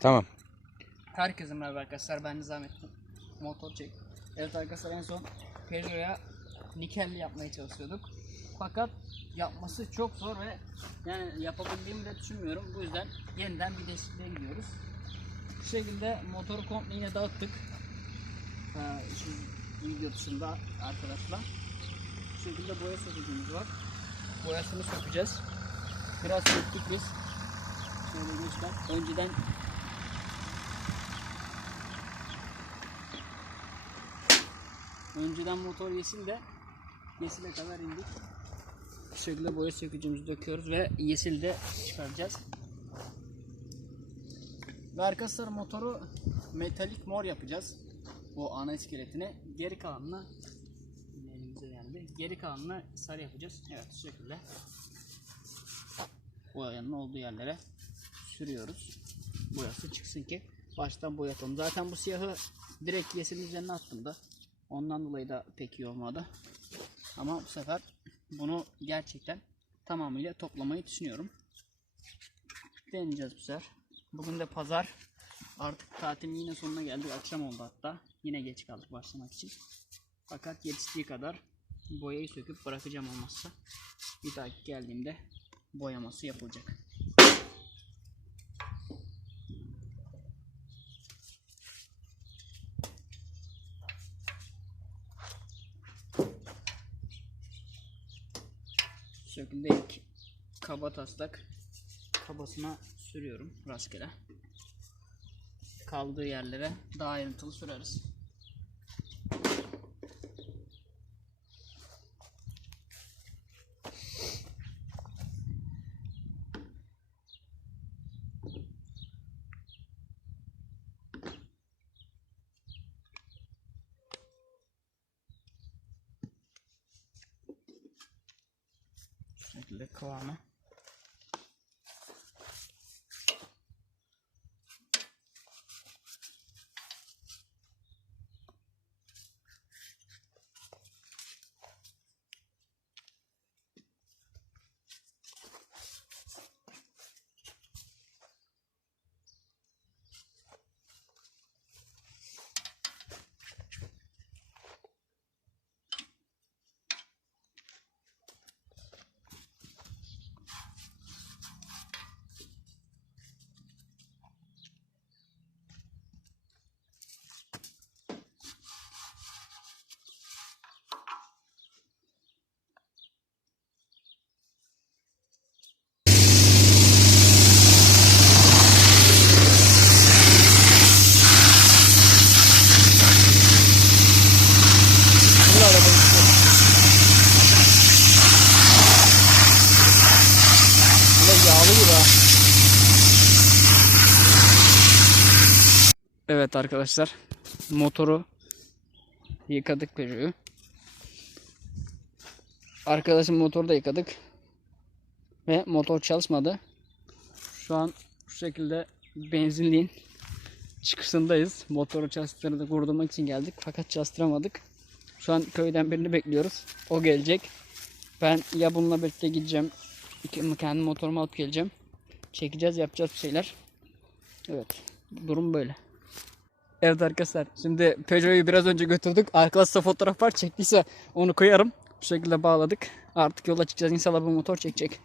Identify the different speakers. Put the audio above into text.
Speaker 1: Tamam.
Speaker 2: Herkese merhaba arkadaşlar ben Nizamettin Motor çek. Evet arkadaşlar en son Peugeot'a nikelli yapmaya çalışıyorduk. Fakat yapması çok zor ve yani yapabildiğimi de düşünmüyorum. Bu yüzden yeniden bir değişikliğe gidiyoruz. Bu şekilde motoru komple yine dağıttık. Ee, şu video dışında arkadaşlar. Bu şekilde boya sökücümüz var. Boyasını sökeceğiz. Biraz söktük biz. Şöyle gençler önceden Önceden motor yeşil de yesile kadar indik. Bu şekilde boya sökücümüzü döküyoruz ve yeşil de çıkaracağız. Ve arkadaşlar motoru metalik mor yapacağız. Bu ana iskeletini. Geri kalanını elimize geldi. Geri kalanını sarı yapacağız. Evet şu şekilde. Boyanın olduğu yerlere sürüyoruz. Boyası çıksın ki baştan boyatalım. Zaten bu siyahı direkt yeşilin üzerine attım da. Ondan dolayı da pek iyi olmadı. Ama bu sefer bunu gerçekten tamamıyla toplamayı düşünüyorum. Deneyeceğiz bu sefer. Bugün de pazar. Artık tatilin yine sonuna geldik. Akşam oldu hatta. Yine geç kaldık başlamak için. Fakat yetiştiği kadar boyayı söküp bırakacağım olmazsa. Bir dahaki geldiğimde boyaması yapılacak. Şekilde ilk kaba taslak kabasına sürüyorum rastgele. Kaldığı yerlere daha ayrıntılı süreriz. Bu şekilde Evet arkadaşlar. Motoru yıkadık Peugeot'u. Arkadaşım motoru da yıkadık. Ve motor çalışmadı. Şu an şu şekilde benzinliğin çıkışındayız. Motoru çalıştırdık, kurdurmak için geldik. Fakat çalıştıramadık. Şu an köyden birini bekliyoruz. O gelecek. Ben ya bununla birlikte gideceğim. Kendi motorumu alıp geleceğim. Çekeceğiz, yapacağız bir şeyler. Evet. Durum böyle. Evet arkadaşlar. Şimdi Peugeot'u biraz önce götürdük. Arkadaşlar fotoğraf var. Çektiyse onu koyarım. Bu şekilde bağladık. Artık yola çıkacağız. İnşallah bu motor çekecek.